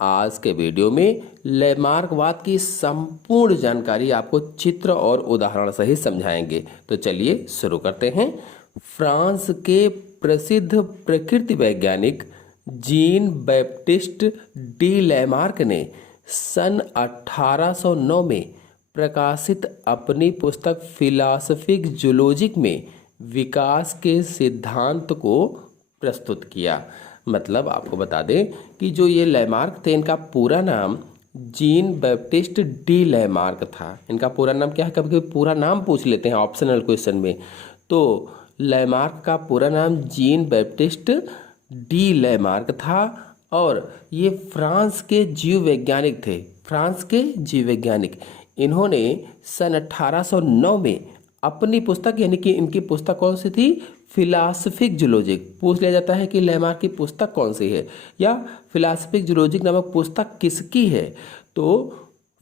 आज के वीडियो में लैमार्कवाद की संपूर्ण जानकारी आपको चित्र और उदाहरण सहित समझाएंगे। तो चलिए शुरू करते हैं। फ्रांस के प्रसिद्ध प्रकृति वैज्ञानिक जीन बैप्टिस्ट डी लैमार्क ने सन 1809 में प्रकाशित अपनी पुस्तक फिलॉसफिक जूलॉजिक में विकास के सिद्धांत को प्रस्तुत किया। मतलब आपको बता दें कि जो ये लैमार्क थे, इनका पूरा नाम जीन बैप्टिस्ट डी लैमार्क था। इनका पूरा नाम क्या है? कभी कभी पूरा नाम पूछ लेते हैं ऑप्शनल क्वेश्चन में। तो लैमार्क का पूरा नाम जीन बैप्टिस्ट डी लैमार्क था और ये फ्रांस के जीव वैज्ञानिक थे। फ्रांस के जीव वैज्ञानिक इन्होंने सन 1809 में अपनी पुस्तक, यानी कि इनकी पुस्तक कौन सी थी? फिलॉसफिक जूलॉजिक। पूछ लिया जाता है कि लैमार्क की पुस्तक कौन सी है या फिलॉसफिक जूलॉजिक नामक पुस्तक किसकी है, तो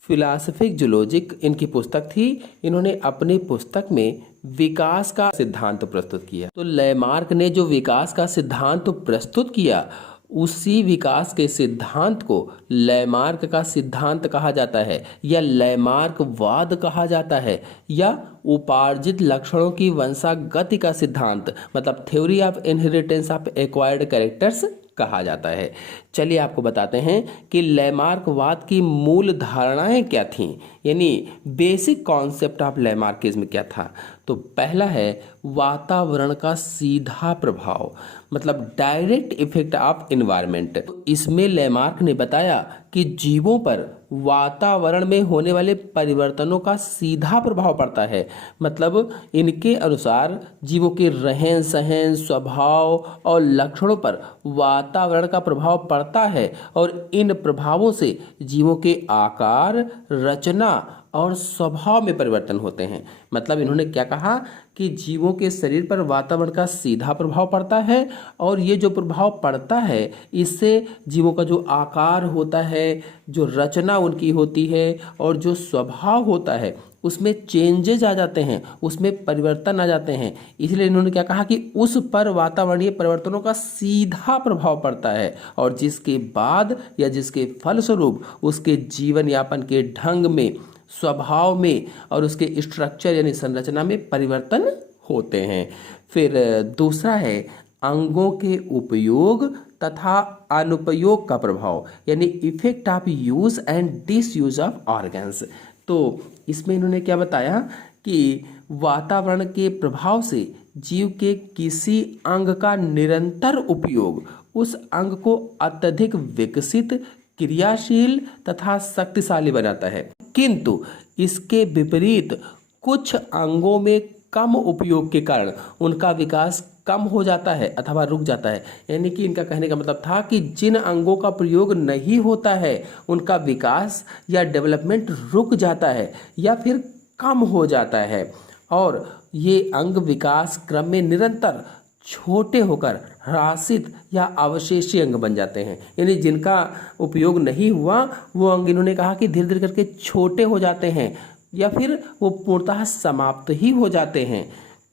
फिलॉसफिक जूलॉजिक इनकी पुस्तक थी। इन्होंने अपनी पुस्तक में विकास का सिद्धांत प्रस्तुत किया। तो लैमार्क ने जो विकास का सिद्धांत प्रस्तुत किया, उसी विकास के सिद्धांत को लैमार्क का सिद्धांत कहा जाता है या लैमार्कवाद कहा जाता है या उपार्जित लक्षणों की वंशागति का सिद्धांत, मतलब theory of inheritance of acquired characters कहा जाता है। चलिए आपको बताते हैं कि लैमार्कवाद की मूल धारणाएं क्या थीं, यानी बेसिक कॉन्सेप्ट ऑफ लैमार्किज्म क्या था। तो पहला है वातावरण का सीधा प्रभाव, मतलब डायरेक्ट इफेक्ट ऑफ एनवायरनमेंट। तो इसमें लैमार्क ने बताया कि जीवों पर वातावरण में होने वाले परिवर्तनों का सीधा प्रभाव पड़ता है। मतलब इनके अनुसार जीवों के रहन सहन, स्वभाव और लक्षणों पर वातावरण का प्रभाव पड़ता है और इन प्रभावों से जीवों के आकार, रचना और स्वभाव में परिवर्तन होते हैं। मतलब इन्होंने क्या कहा कि जीवों के शरीर पर वातावरण का सीधा प्रभाव पड़ता है और ये जो प्रभाव पड़ता है, इससे जीवों का जो आकार होता है, जो रचना उनकी होती है और जो स्वभाव होता है, उसमें चेंजेस आ जाते हैं, उसमें परिवर्तन आ जाते हैं। इसलिए इन्होंने क्या कहा कि उस पर वातावरणीय परिवर्तनों का सीधा प्रभाव पड़ता है और जिसके बाद या जिसके फलस्वरूप उसके जीवन यापन के ढंग में, स्वभाव में और उसके स्ट्रक्चर यानी संरचना में परिवर्तन होते हैं। फिर दूसरा है अंगों के उपयोग तथा अनुपयोग का प्रभाव, यानी effect of use and disuse of organs. तो इसमें इन्होंने क्या बताया कि वातावरण के प्रभाव से जीव के किसी अंग का निरंतर उपयोग उस अंग को अत्यधिक विकसित, क्रियाशील तथा शक्तिशाली बनाता है, किंतु इसके विपरीत कुछ अंगों में कम उपयोग के कारण उनका विकास कम हो जाता है अथवा रुक जाता है। यानी कि इनका कहने का मतलब था कि जिन अंगों का प्रयोग नहीं होता है, उनका विकास या डेवलपमेंट रुक जाता है या फिर कम हो जाता है और ये अंग विकास क्रम में निरंतर छोटे होकर ह्रासित या अवशेषी अंग बन जाते हैं। यानी जिनका उपयोग नहीं हुआ वो अंग, इन्होंने कहा कि धीरे धीरे करके छोटे हो जाते हैं या फिर वो पूर्णतः समाप्त ही हो जाते हैं।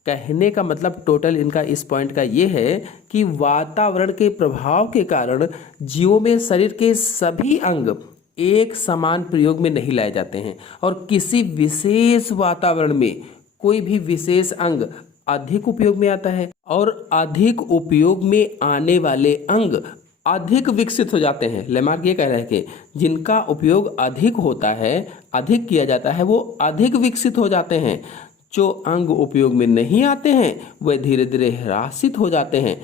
कहने का मतलब टोटल इनका इस पॉइंट का ये है कि वातावरण के प्रभाव के कारण जीवों में शरीर के सभी अंग एक समान प्रयोग में नहीं लाए जाते हैं और किसी विशेष वातावरण में कोई भी विशेष अंग अधिक उपयोग में आता है और अधिक उपयोग में आने वाले अंग अधिक विकसित हो जाते हैं। लैमार्क ये कह रहे हैं कि जिनका उपयोग अधिक होता है, अधिक किया जाता है, वो अधिक विकसित हो जाते हैं। जो अंग उपयोग में नहीं आते हैं वह धीरे धीरे ह्रासित हो जाते हैं,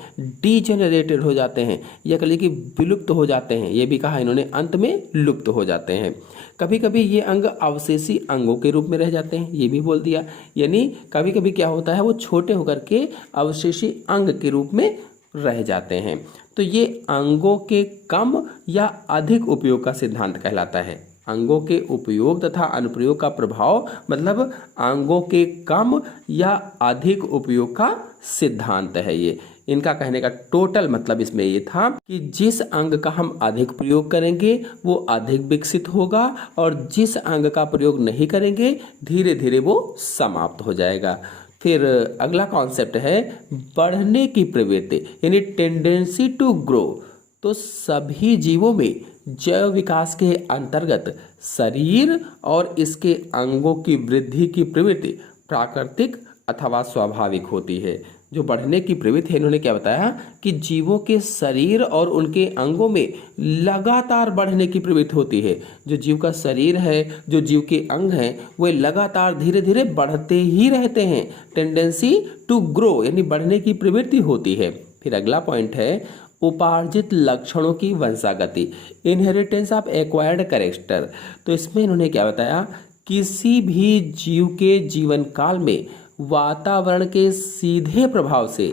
डीजेनरेटेड हो जाते हैं या कह लीजिए कि विलुप्त हो जाते हैं। ये भी कहा इन्होंने, अंत में लुप्त हो जाते हैं। कभी कभी ये अंग अवशेषी अंगों के रूप में रह जाते हैं, ये भी बोल दिया। यानी कभी कभी क्या होता है, वो छोटे होकर के अवशेषी अंग के रूप में रह जाते हैं। तो ये अंगों के कम या अधिक उपयोग का सिद्धांत कहलाता है। अंगों के उपयोग तथा अनुप्रयोग का प्रभाव मतलब अंगों के कम या अधिक उपयोग का सिद्धांत है ये। इनका कहने का टोटल मतलब इसमें ये था कि जिस अंग का हम अधिक प्रयोग करेंगे वो अधिक विकसित होगा और जिस अंग का प्रयोग नहीं करेंगे धीरे धीरे वो समाप्त हो जाएगा। फिर अगला कॉन्सेप्ट है बढ़ने की प्रवृत्ति, यानी टेंडेंसी टू ग्रो। तो सभी जीवों में जैव विकास के अंतर्गत शरीर और इसके अंगों की वृद्धि की प्रवृत्ति प्राकृतिक अथवा स्वाभाविक होती है। जो बढ़ने की प्रवृत्ति है, इन्होंने क्या बताया कि जीवों के शरीर और उनके अंगों में लगातार बढ़ने की प्रवृत्ति होती है। जो जीव का शरीर है, जो जीव के अंग हैं, वे लगातार धीरे धीरे बढ़ते ही रहते हैं। टेंडेंसी टू ग्रो यानी बढ़ने की प्रवृत्ति होती है। फिर अगला पॉइंट है उपार्जित लक्षणों की वंशागति, इनहेरिटेंस ऑफ एक्वायर्ड कैरेक्टर। तो इसमें इन्होंने क्या बताया, किसी भी जीव के जीवन काल में वातावरण के सीधे प्रभाव से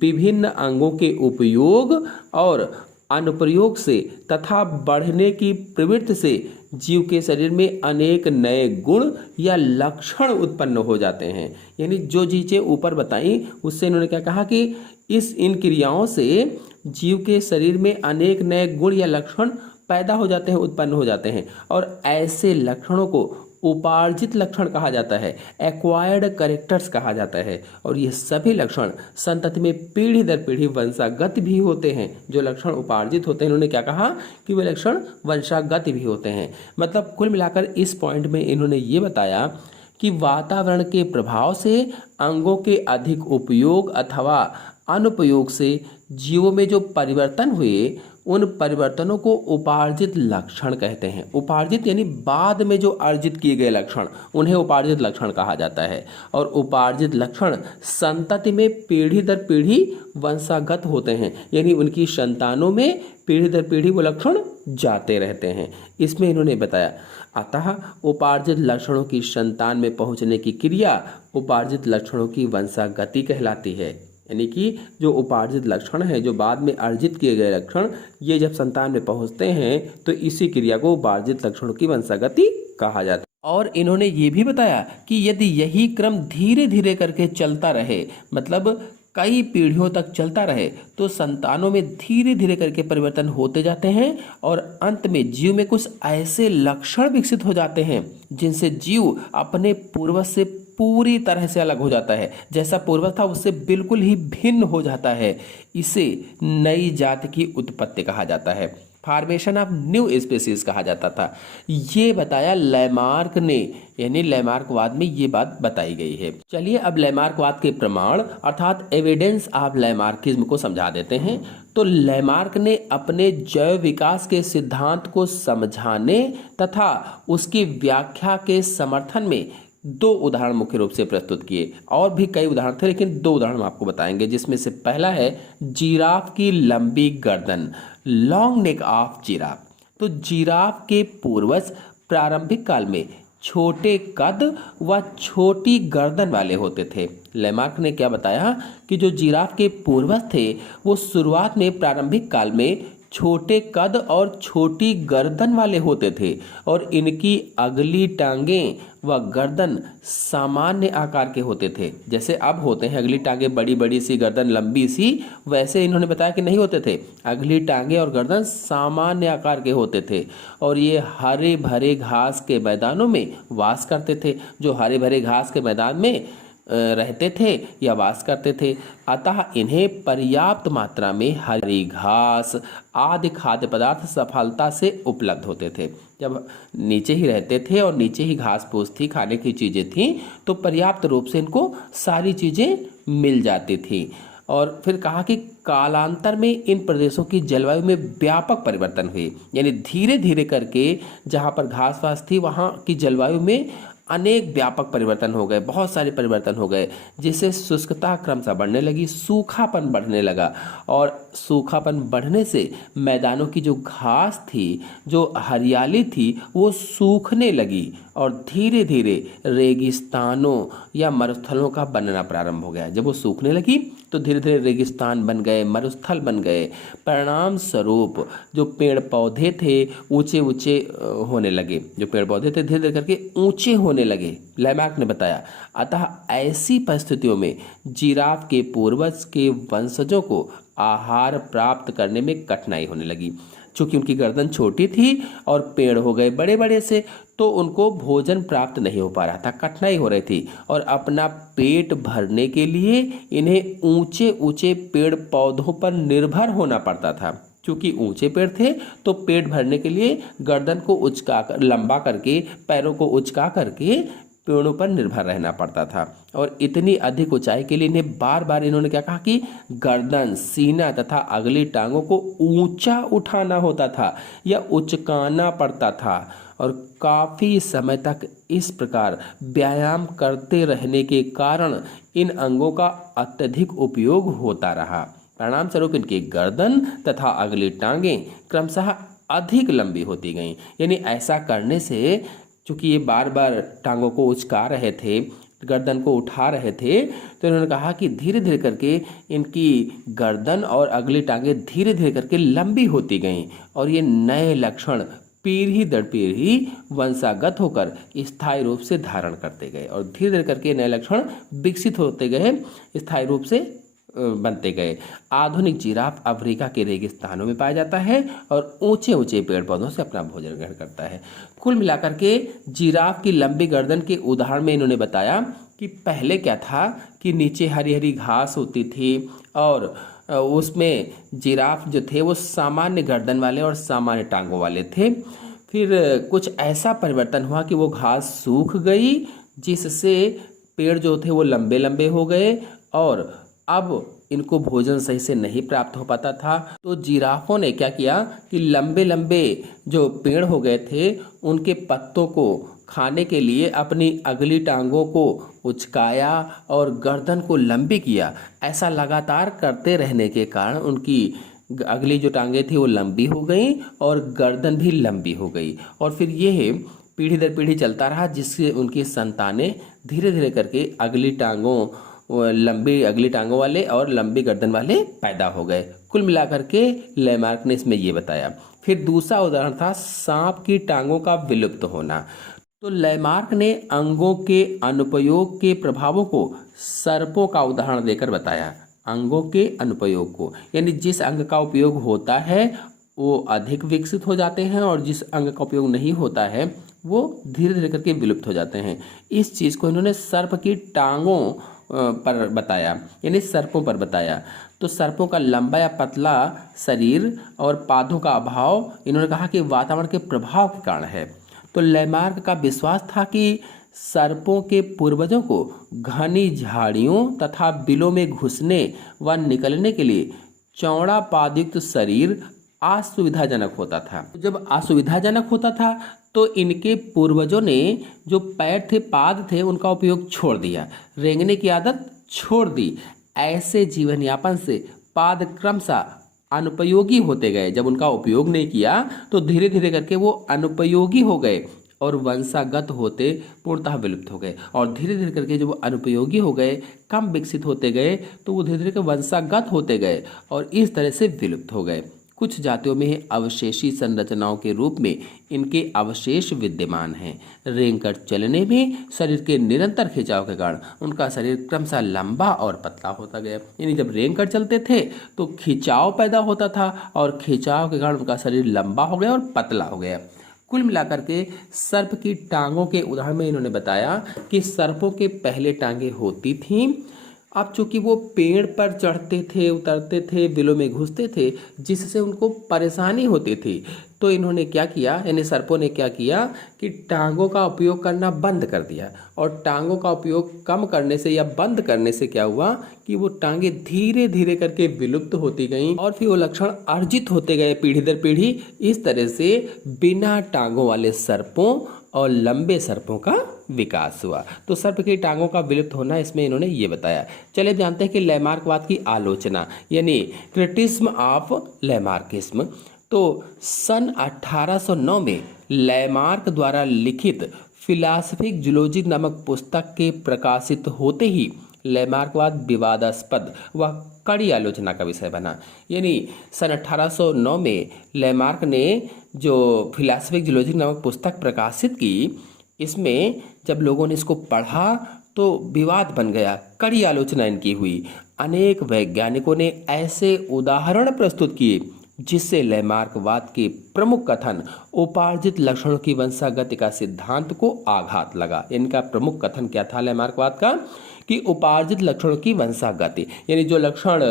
विभिन्न अंगों के उपयोग और अनुप्रयोग से तथा बढ़ने की प्रवृत्ति से जीव के शरीर में अनेक नए गुण या लक्षण उत्पन्न हो जाते हैं। यानी जो चीजें ऊपर बताई उससे इन्होंने क्या कहा कि इन क्रियाओं से जीव के शरीर में अनेक नए गुण या लक्षण पैदा हो जाते हैं, उत्पन्न हो जाते हैं, और ऐसे लक्षणों को उपार्जित लक्षण कहा जाता है, एक्वायर्ड कैरेक्टर्स कहा जाता है। और ये सभी लक्षण संतति में पीढ़ी दर पीढ़ी वंशागत भी होते हैं। जो लक्षण उपार्जित होते हैं, इन्होंने क्या कहा कि वे लक्षण वंशागत भी होते हैं। मतलब कुल मिलाकर इस पॉइंट में इन्होंने ये बताया कि वातावरण के प्रभाव से अंगों के अधिक उपयोग अथवा अनुपयोग से जीवों में जो परिवर्तन हुए, उन परिवर्तनों को उपार्जित लक्षण कहते हैं। उपार्जित यानी बाद में जो अर्जित किए गए लक्षण, उन्हें उपार्जित लक्षण कहा जाता है। और उपार्जित लक्षण संतति में पीढ़ी दर पीढ़ी वंशागत होते हैं, यानी उनकी संतानों में पीढ़ी दर पीढ़ी वो लक्षण जाते रहते हैं। इसमें इन्होंने बताया, अतः उपार्जित लक्षणों की संतान में पहुंचने की क्रिया उपार्जित लक्षणों की वंशागति कहलाती है। यानी कि जो उपार्जित लक्षण है, जो बाद में अर्जित किए गए लक्षण, ये जब संतान में पहुंचते हैं तो इसी क्रिया को उपार्जित लक्षणों की वंशागति कहा जाता है। और इन्होंने ये भी बताया कि यदि यही क्रम धीरे धीरे करके चलता रहे, मतलब कई पीढ़ियों तक चलता रहे, तो संतानों में धीरे धीरे करके परिवर्तन होते जाते हैं और अंत में जीव में कुछ ऐसे लक्षण विकसित हो जाते हैं जिनसे जीव अपने पूर्वज से पूरी तरह से अलग हो जाता है। जैसा पूर्वज था उससे बिल्कुल ही भिन्न हो जाता है। इसे नई जाति की उत्पत्ति कहा जाता है, फॉर्मेशन ऑफ न्यू स्पीसीज कहा जाता था। ये बताया लैमार्क ने, यानी लैमार्कवाद में ये बात बताई गई है। चलिए अब लैमार्कवाद के प्रमाण अर्थात एविडेंस ऑफ लैमार्किज्म को समझा देते हैं। तो लैमार्क ने अपने जैव विकास के सिद्धांत को समझाने तथा उसकी व्याख्या के समर्थन में 2 उदाहरण मुख्य रूप से प्रस्तुत किए। और भी कई उदाहरण थे, लेकिन 2 उदाहरण हम आपको बताएंगे, जिसमें से पहला है जिराफ की लंबी गर्दन, लॉन्ग नेक ऑफ जिराफ। तो जिराफ के पूर्वज प्रारंभिक काल में छोटे कद व छोटी गर्दन वाले होते थे। लैमार्क ने क्या बताया कि जो जिराफ के पूर्वज थे वो शुरुआत में प्रारंभिक काल में छोटे कद और छोटी गर्दन वाले होते थे और इनकी अगली टांगें व गर्दन सामान्य आकार के होते थे। जैसे अब होते हैं अगली टांगें बड़ी बड़ी सी, गर्दन लंबी सी, वैसे इन्होंने बताया कि नहीं होते थे। अगली टांगें और गर्दन सामान्य आकार के होते थे और ये हरे भरे घास के मैदानों में वास करते थे। जो हरे भरे घास के मैदान में रहते थे या वास करते थे, अतः इन्हें पर्याप्त मात्रा में हरी घास आदि खाद्य पदार्थ सफलता से उपलब्ध होते थे। जब नीचे ही रहते थे और नीचे ही घास फूस थी, खाने की चीज़ें थीं, तो पर्याप्त रूप से इनको सारी चीज़ें मिल जाती थी। और फिर कहा कि कालांतर में इन प्रदेशों की जलवायु में व्यापक परिवर्तन हुए, यानी धीरे धीरे करके जहाँ पर घास वास थी वहाँ की जलवायु में अनेक व्यापक परिवर्तन हो गए, बहुत सारे परिवर्तन हो गए, जिससे शुष्कता क्रमशः बढ़ने लगी, सूखापन बढ़ने लगा और सूखापन बढ़ने से मैदानों की जो घास थी, जो हरियाली थी, वो सूखने लगी और धीरे धीरे रेगिस्तानों या मरुस्थलों का बनना प्रारंभ हो गया। जब वो सूखने लगी तो धीरे धीरे रेगिस्तान बन गए, मरुस्थल बन गए। परिणाम स्वरूप जो पेड़ पौधे थे ऊंचे ऊंचे होने लगे, जो पेड़ पौधे थे धीरे धीरे करके ऊंचे होने लगे, लैमार्क ने बताया। अतः ऐसी परिस्थितियों में जिराफ के पूर्वज के वंशजों को आहार प्राप्त करने में कठिनाई होने लगी। चूंकि उनकी गर्दन छोटी थी और पेड़ हो गए बड़े बड़े से, तो उनको भोजन प्राप्त नहीं हो पा रहा था, कठिनाई हो रही थी और अपना पेट भरने के लिए इन्हें ऊंचे ऊंचे पेड़ पौधों पर निर्भर होना पड़ता था। चूंकि ऊंचे पेड़ थे तो पेट भरने के लिए गर्दन को उचका कर, लंबा करके, पैरों को उचका करके पेड़ों पर निर्भर रहना पड़ता था। और इतनी अधिक ऊंचाई के लिए इन्हें बार बार इन्होंने क्या कहा कि गर्दन, सीना तथा अगली टांगों को ऊंचा उठाना होता था या उचकाना पड़ता था। और काफी समय तक इस प्रकार व्यायाम करते रहने के कारण इन अंगों का अत्यधिक उपयोग होता रहा। परिणाम स्वरूप इनकी गर्दन तथा अगली टांगें क्रमशः अधिक लंबी होती गईं। यानी ऐसा करने से, चूंकि ये बार बार टांगों को उचका रहे थे, गर्दन को उठा रहे थे, तो इन्होंने कहा कि धीरे धीरे करके इनकी गर्दन और अगली टांगें धीरे धीरे करके लंबी होती गईं। और ये नए लक्षण पीढ़ी दर पीढ़ी वंशागत होकर स्थायी रूप से धारण करते गए और धीरे धीरे करके नए लक्षण विकसित होते गए, स्थायी रूप से बनते गए। आधुनिक जिराफ अफ्रीका के रेगिस्तानों में पाया जाता है और ऊंचे ऊंचे पेड़ पौधों से अपना भोजन ग्रहण करता है। कुल मिलाकर के जिराफ की लंबी गर्दन के उदाहरण में इन्होंने बताया कि पहले क्या था कि नीचे हरी हरी घास होती थी और उसमें जिराफ जो थे वो सामान्य गर्दन वाले और सामान्य टांगों वाले थे। फिर कुछ ऐसा परिवर्तन हुआ कि वो घास सूख गई, जिससे पेड़ जो थे वो लंबे लंबे हो गए और अब इनको भोजन सही से नहीं प्राप्त हो पाता था। तो जिराफों ने क्या किया कि लंबे लंबे जो पेड़ हो गए थे उनके पत्तों को खाने के लिए अपनी अगली टांगों को उचकाया और गर्दन को लंबी किया। ऐसा लगातार करते रहने के कारण उनकी अगली जो टांगें थी वो लंबी हो गई और गर्दन भी लंबी हो गई। और फिर यह पीढ़ी दर पीढ़ी चलता रहा, जिससे उनकी संतानें धीरे धीरे करके लंबी अगली टांगों वाले और लंबी गर्दन वाले पैदा हो गए। कुल मिलाकर के लैमार्क ने इसमें ये बताया। फिर दूसरा उदाहरण था सांप की टांगों का विलुप्त होना। तो लैमार्क ने अंगों के अनुपयोग के प्रभावों को सर्पों का उदाहरण देकर बताया। अंगों के अनुपयोग को, यानी जिस अंग का उपयोग होता है वो अधिक विकसित हो जाते हैं और जिस अंग का उपयोग नहीं होता है वो धीरे धीरे करके विलुप्त हो जाते हैं। इस चीज़ को इन्होंने सर्प की टांगों पर बताया, यानी सर्पों पर बताया। तो सर्पों का लंबा या पतला शरीर और पादों का अभाव इन्होंने कहा कि वातावरण के प्रभाव के कारण है। तो लैमार्क का विश्वास था कि सर्पों के पूर्वजों को घनी झाड़ियों तथा बिलों में घुसने व निकलने के लिए चौड़ा पादयुक्त शरीर असुविधाजनक होता था। जब असुविधाजनक होता था तो इनके पूर्वजों ने जो पैर थे, पाद थे, उनका उपयोग छोड़ दिया, रेंगने की आदत छोड़ दी। ऐसे जीवन यापन से पाद क्रमशः अनुपयोगी होते गए। जब उनका उपयोग नहीं किया तो धीरे धीरे करके वो अनुपयोगी हो गए और वंशागत होते पूर्णतः विलुप्त हो गए। और धीरे धीरे करके जब वो अनुपयोगी हो गए, कम विकसित होते गए, तो वो धीरे धीरे वंशागत होते गए और इस तरह से विलुप्त हो गए। कुछ जातियों में अवशेषी संरचनाओं के रूप में इनके अवशेष विद्यमान हैं। रेंगकर चलने में शरीर के निरंतर खिंचाव के कारण उनका शरीर क्रमशः लंबा और पतला होता गया। यानी जब रेंगकर चलते थे तो खिंचाव पैदा होता था और खिंचाव के कारण उनका शरीर लंबा हो गया और पतला हो गया। कुल मिलाकर के सर्प की टांगों के उदाहरण में इन्होंने बताया कि सर्पों के पहले टांगें होती थीं। अब चूंकि वो पेड़ पर चढ़ते थे, उतरते थे, बिलों में घुसते थे, जिससे उनको परेशानी होती थी, तो इन्होंने क्या किया, यानी सर्पों ने क्या किया कि टांगों का उपयोग करना बंद कर दिया। और टांगों का उपयोग कम करने से या बंद करने से क्या हुआ कि वो टांगें धीरे धीरे करके विलुप्त होती गईं और फिर वो लक्षण अर्जित होते गए पीढ़ी दर पीढ़ी। इस तरह से बिना टांगों वाले सर्पों और लंबे सर्पों का विकास हुआ। तो सर्प की टांगों का विलुप्त होना, इसमें इन्होंने ये बताया। चलिए जानते हैं कि लैमार्कवाद की आलोचना, यानी क्रिटिसिज्म ऑफ लैमार्किज्म। तो सन 1809 में लैमार्क द्वारा लिखित फिलॉसफिक जूलॉजी नामक पुस्तक के प्रकाशित होते ही लैमार्कवाद विवादास्पद व कड़ी आलोचना का विषय बना। यानी सन 1809 में लैमार्क ने जो फिलॉसफिक जूलॉजी नामक पुस्तक प्रकाशित की, इसमें जब लोगों ने इसको पढ़ा तो विवाद बन गया, कड़ी आलोचना इनकी हुई। अनेक वैज्ञानिकों ने ऐसे उदाहरण प्रस्तुत किए जिससे लैमार्कवाद के प्रमुख कथन उपार्जित लक्षणों की वंशागति का सिद्धांत को आघात लगा। इनका प्रमुख कथन क्या था लैमार्कवाद का कि उपार्जित लक्षणों की वंशागति, यानी जो लक्षण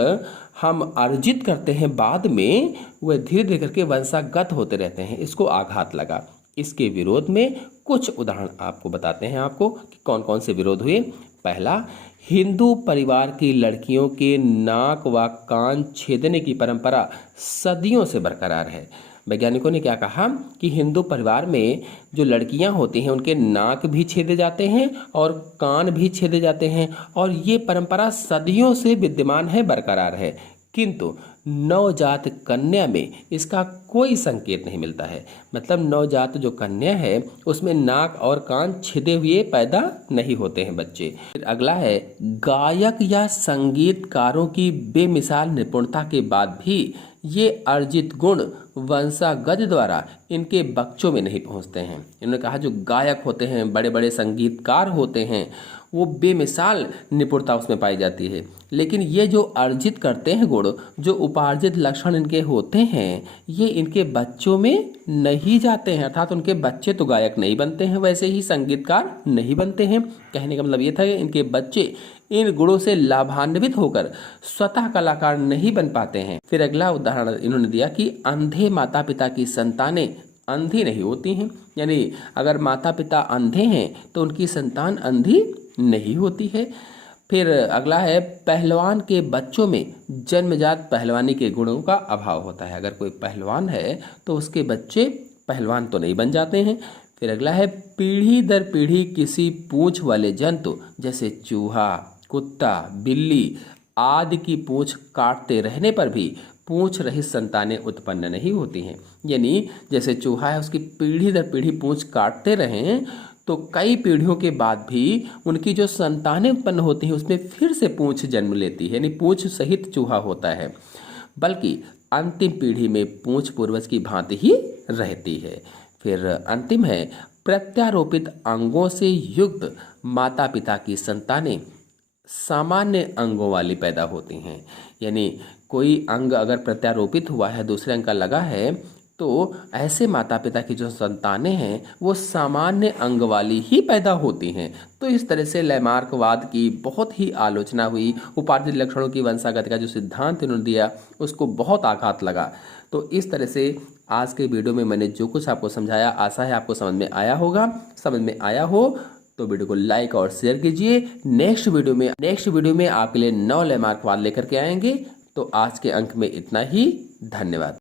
हम अर्जित करते हैं बाद में वह धीरे धीरे करके वंशागत होते रहते हैं, इसको आघात लगा। इसके विरोध में कुछ उदाहरण आपको बताते हैं आपको कि कौन कौन से विरोध हुए। पहला, हिंदू परिवार की लड़कियों के नाक व कान छेदने की परंपरा सदियों से बरकरार है। वैज्ञानिकों ने क्या कहा कि हिंदू परिवार में जो लड़कियां होती हैं उनके नाक भी छेदे जाते हैं और कान भी छेदे जाते हैं, और ये परंपरा सदियों से विद्यमान है, बरकरार है। किंतु नवजात कन्या में इसका कोई संकेत नहीं मिलता है। मतलब नवजात जो कन्या है उसमें नाक और कान छिदे हुए पैदा नहीं होते हैं बच्चे। फिर अगला है, गायक या संगीतकारों की बेमिसाल निपुणता के बाद भी ये अर्जित गुण वंशागत द्वारा इनके बच्चों में नहीं पहुंचते हैं। इन्होंने कहा जो गायक होते हैं, बड़े बड़े संगीतकार होते हैं, वो बेमिसाल निपुणता उसमें पाई जाती है, लेकिन ये जो अर्जित करते हैं गुण, जो उपार्जित लक्षण इनके होते हैं, ये इनके बच्चों में नहीं जाते हैं। अर्थात उनके बच्चे तो गायक नहीं बनते हैं, वैसे ही संगीतकार नहीं बनते हैं। कहने का मतलब ये था कि इनके बच्चे इन गुणों से लाभान्वित होकर स्वतः कलाकार नहीं बन पाते हैं। फिर अगला उदाहरण इन्होंने दिया कि अंधे माता पिता की संतानें अंधी नहीं होती हैं, यानी अगर माता पिता अंधे हैं तो उनकी संतान अंधी नहीं होती है। फिर अगला है, पहलवान के बच्चों में जन्मजात पहलवानी के गुणों का अभाव होता है। अगर कोई पहलवान है तो उसके बच्चे पहलवान तो नहीं बन जाते हैं। फिर अगला है, पीढ़ी दर पीढ़ी किसी पूंछ वाले जंतु जैसे चूहा, कुत्ता, बिल्ली आदि की पूंछ काटते रहने पर भी पूंछ रहित संतानें उत्पन्न नहीं होती हैं। यानी जैसे चूहा है, उसकी पीढ़ी दर पीढ़ी पूंछ काटते रहें तो कई पीढ़ियों के बाद भी उनकी जो संतानें उत्पन्न होती हैं उसमें फिर से पूंछ जन्म लेती है, यानी पूंछ सहित चूहा होता है, बल्कि अंतिम पीढ़ी में पूंछ पूर्वज की भांति ही रहती है। फिर अंतिम है, प्रत्यारोपित अंगों से युक्त माता पिता की संतानें सामान्य अंगों वाली पैदा होती हैं। यानी कोई अंग अगर प्रत्यारोपित हुआ है, दूसरे अंग का लगा है, तो ऐसे माता पिता की जो संतानें हैं वो सामान्य अंग वाली ही पैदा होती हैं। तो इस तरह से लैमार्कवाद की बहुत ही आलोचना हुई। उपार्जित लक्षणों की वंशागति का जो सिद्धांत इन्होंने दिया उसको बहुत आघात लगा। तो इस तरह से आज के वीडियो में मैंने जो कुछ आपको समझाया, आशा है आपको समझ में आया होगा। समझ में आया हो तो वीडियो को लाइक और शेयर कीजिए। नेक्स्ट वीडियो में आपके लिए 9 लैमार्कवाद लेकर के आएंगे। तो आज के अंक में इतना ही। धन्यवाद।